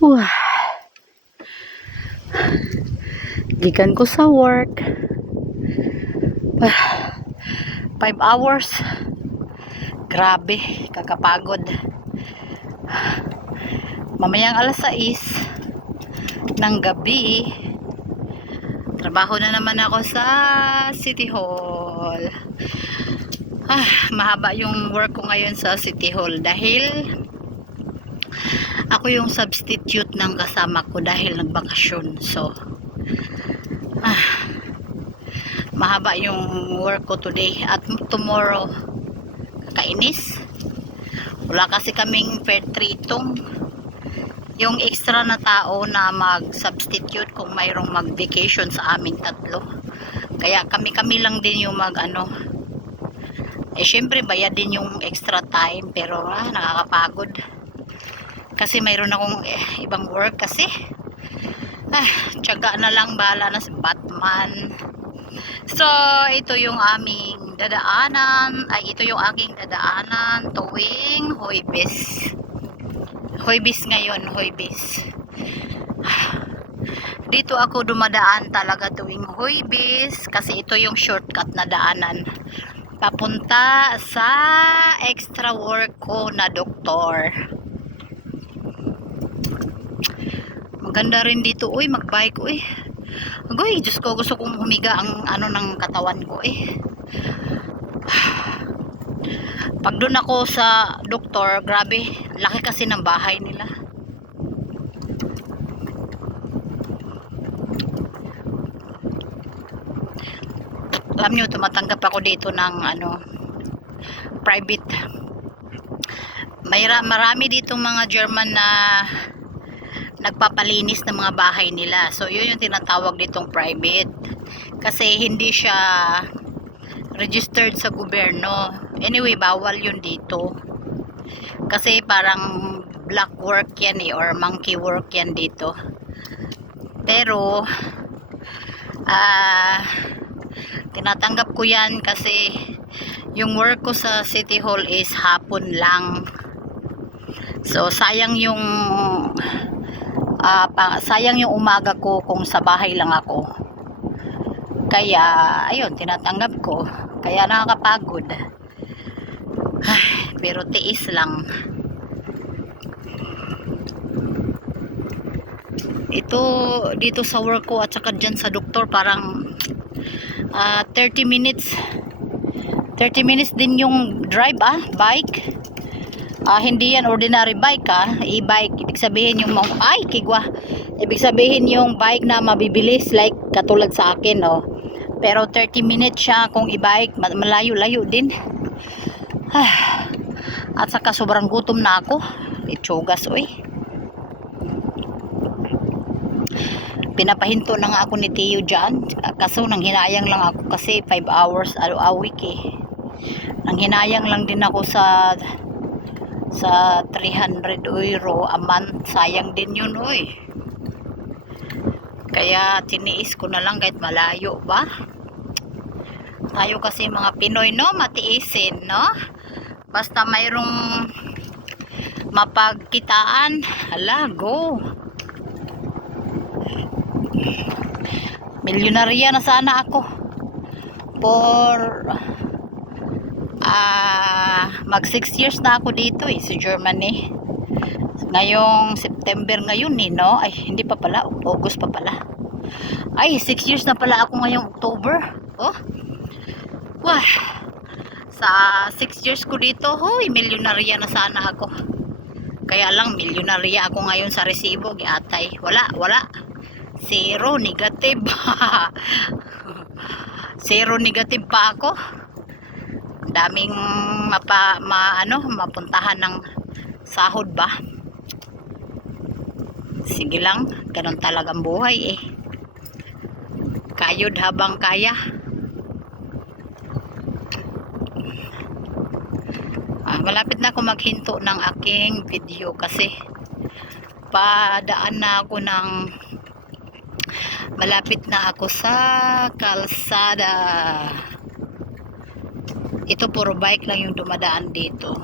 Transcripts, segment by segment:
Wah, gikan ko sa work. 5 hours. Grabe, kakapagod. Mamayang alas 6 ng gabi, trabaho na naman ako sa City Hall. Mahaba yung work ko ngayon sa City Hall dahil ako yung substitute ng kasama ko dahil nagbakasyon. So, mahaba yung work ko today at tomorrow. Kakainis. Wala kasi kaming fair itong yung extra na tao na mag-substitute kung mayroong mag-vacation sa aming tatlo. Kaya kami lang din yung syempre bayad din yung extra time, pero nakakapagod. Kasi mayroon akong ibang work kasi. Tiyaga na lang, bahala na si Batman. So, ito yung aming dadaanan. Ito yung aking dadaanan tuwing Huwebes. Huwebes ngayon, Huwebes. Dito ako dumadaan talaga tuwing Huwebes kasi ito yung shortcut na daanan papunta sa extra work ko na doktor. Maganda rin dito, uy, magbike, uy. Agoy, Diyos ko, gusto kong humiga ang ng katawan ko, Pag doon ako sa doktor, grabe, laki kasi ng bahay nila. Alam nyo, tumatanggap ako dito ng private. Marami dito mga German na nagpapalinis ng mga bahay nila. So, yun yung tinatawag ditong private. Kasi hindi siya registered sa gobyerno. Anyway, bawal yun dito. Kasi parang black work yan or monkey work yan dito. Pero, tinatanggap ko yan kasi yung work ko sa City Hall is hapon lang. So, sayang yung umaga ko kung sa bahay lang ako. Kaya, ayun, tinatanggap ko. Kaya nakakapagod. Pero tiis lang. Ito, dito sa work ko at saka dyan sa doktor, parang 30 minutes din yung drive, bike. Hindi yan ordinary bike, e-bike. Ibig sabihin yung ibig sabihin yung bike na mabibilis like katulad sa akin, pero 30 minutes siya kung e-bike. Malayo-layo din. At saka sobrang gutom na ako. Itsugas, pinapahinto na nga ako ni Tio dyan. Kaso nang hinayang lang ako kasi 5 hours a week Nang hinayang lang din ako sa 300 euro a month. Sayang din yun, Kaya tiniis ko na lang kahit malayo ba. Tayo kasi mga Pinoy, matiisin, basta mayroong mapagkitaan, go. Milyonarya na sana ako for mag 6 years na ako dito sa Germany. Ngayong September ngayon ay hindi pa pala, August pa pala. 6 years na pala ako ngayong October. Sa 6 years ko dito, milyonarya na sana ako. Kaya lang milyonarya ako ngayon sa resibo, giatay. Wala. Zero negative. Zero negative pa ako. Daming mapuntahan ng sahod ba. Sige lang, ganun talagang buhay Kayod habang kaya. Malapit na ako maghinto ng aking video kasi padaan na ako malapit na ako sa kalsada. Ito puro bike lang yung dumadaan dito.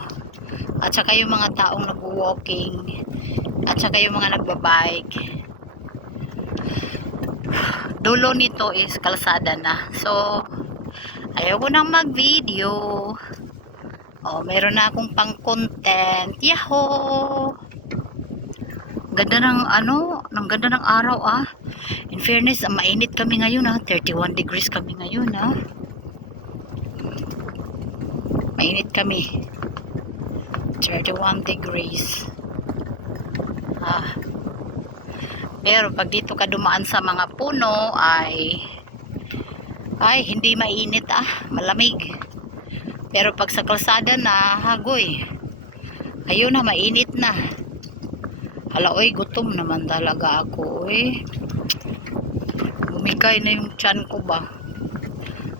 At saka yung mga taong nag-walking. At saka yung mga nagbabike. Dulo nito is kalsada na. So, ayaw ko nang mag-video. Oh, meron na akong pang-content. Yahoo! Ganda ng ng ganda ng araw ah. In fairness, mainit kami ngayon ah. 31 degrees kami ngayon ah. Mainit kami. 31 degrees. Ah. Pero pag dito ka dumaan sa mga puno ay hindi mainit ah. Malamig. Pero pag sa kalsada na, hagoy. Ayun na, mainit na. Hala, oy, gutom naman talaga ako, oy. Bumigay na yung tiyan ko ba.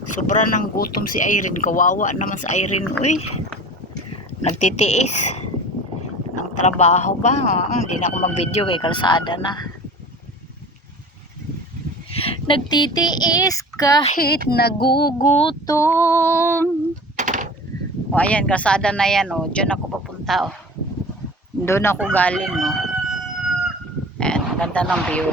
Sobra ng gutom si Irene. Kawawa naman si Irene, oy. Nagtitiis ng trabaho ba? Hindi na ako mag-video kay kalsada na. Nagtitiis kahit nagugutom. O, ayan, kalsada na yan, o. Diyan ako papunta, o. Doon ako galing, o. Ayan, ganda ng view.